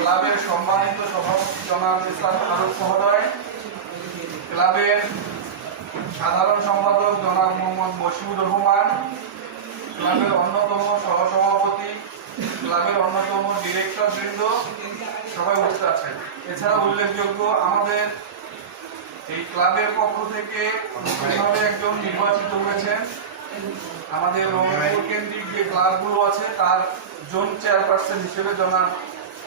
ক্লাবের সম্মানিত সভাপতি জনাব ইসলাম ফারুক মহোদয়, ক্লাবের সাধারণ সম্পাদক জনাব মোহাম্মদ বশিউর রহমান, ক্লাবের অন্যতম সহসভাপতি, ক্লাবের অন্যতম ডিরেক্টর বৃন্দ সবাই উপস্থিত আছেন। এছাড়া উল্লেখযোগ্য, আমাদের এই ক্লাবের পক্ষ থেকে একজন নির্বাচিত হয়েছেন। আমাদের কেন্দ্রিক যে ক্লাবগুলো আছে, তার জোন চেয়ারপারসন হিসেবে জনাব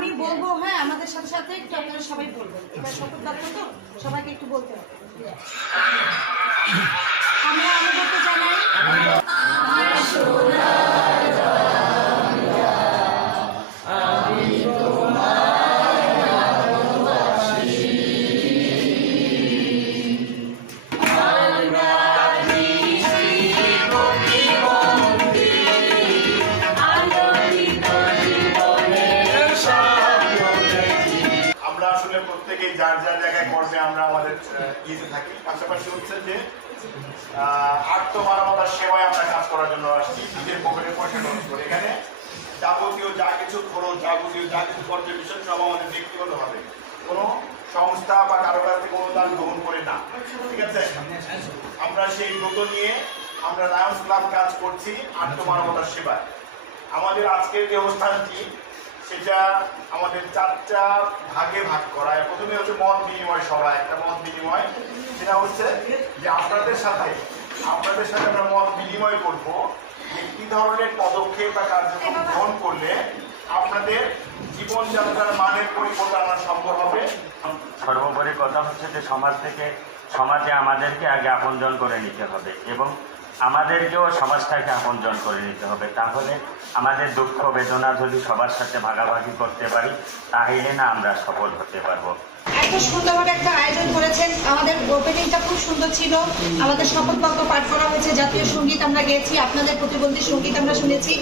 আমি বলব হ্যাঁ আমাদের সাথে সাথে একটু আপনারা সবাই বলবেন। এবার শপথ তো, সবাইকে একটু বলতে হবে। প্রত্যেকেই যার যার জায়গায় কর্মে আমরা আমাদের ইয়েতে থাকি। পাশাপাশি হচ্ছে যে আহ, আত্মমানবতার সেবায় আমরা কাজ করার জন্য আসছি। নিজের পকেটে পয়সা খরচ করে। এখানে যাবতীয় যা কিছু খরচ যাবতীয় যা কিছু কন্ট্রিবিউশন সব আমাদের ব্যক্তিগত হবে। কোনো সংস্থা বা কারও কাছ থেকে অনুদান গ্রহণ করে না। ঠিক আছে? আমরা সেই ব্রত নিয়ে আমরা লায়ন্স ক্লাব কাজ করছি আত্মমানবতার সেবায়। আমাদের আজকের যে অনুষ্ঠানটি সেটা আমাদের চারটা ভাগে ভাগ করা। প্রথমে হচ্ছে মত বিনিময় সভা, একটা মত বিনিময়। সেটা হচ্ছে যে আপনাদের সাথে আপনাদের সাথে আমরা মত বিনিময় করব যে কি ধরনের পদক্ষেপ বা কার্যক্রম গ্রহণ করলে আপনাদের জীবনযাত্রার মানের পরিবর্তন আনা সম্ভব হবে। সর্বোপরি কথা হচ্ছে যে সমাজ থেকে, সমাজে আমাদেরকে আগে আপনজন করে নিতে হবে এবং আমাদেরকেও সমাজটাকে আমন্ত্রণ করে নিতে হবে। তাহলে আমাদের দুঃখ বেদনা যদি সবার সাথে ভাগাভাগি করতে পারি, তাহলে না আমরা সফল হতে পারব। এত সুন্দরভাবে একটা আয়োজন করেছেন। আমাদের ওপেনিংটা খুব সুন্দর ছিল। আমাদের শপথ বাক্য পাঠ করা হয়েছে। জাতীয় সংগীত আমরা গেছি আপনাদের প্রতিবন্ধী সংগীত আমরা শুনেছি।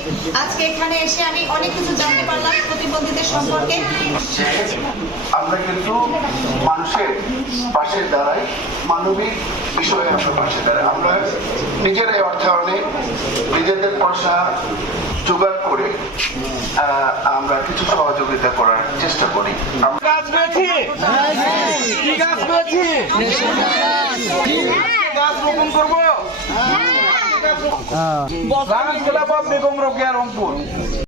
আজকে এখানে এসে আমি অনেক কিছু জানতে পারলাম প্রতিবন্ধীদের সম্পর্কে। আমরা কিন্তু মানুষের পাশে দাঁড়াই মানবিক বিষয়ে আমরা পাশে দাঁড়াই। আমরা নিজেরাই অর্থায়নে নিজেদের পয়সা জোগাড় করে আহ, আমরা কিছু সহযোগিতা করার চেষ্টা করি। আমরা পেয়েছি গাছ রোপণ করব? গাছ খেলাফত বেগম রোকেয়া রংপুর।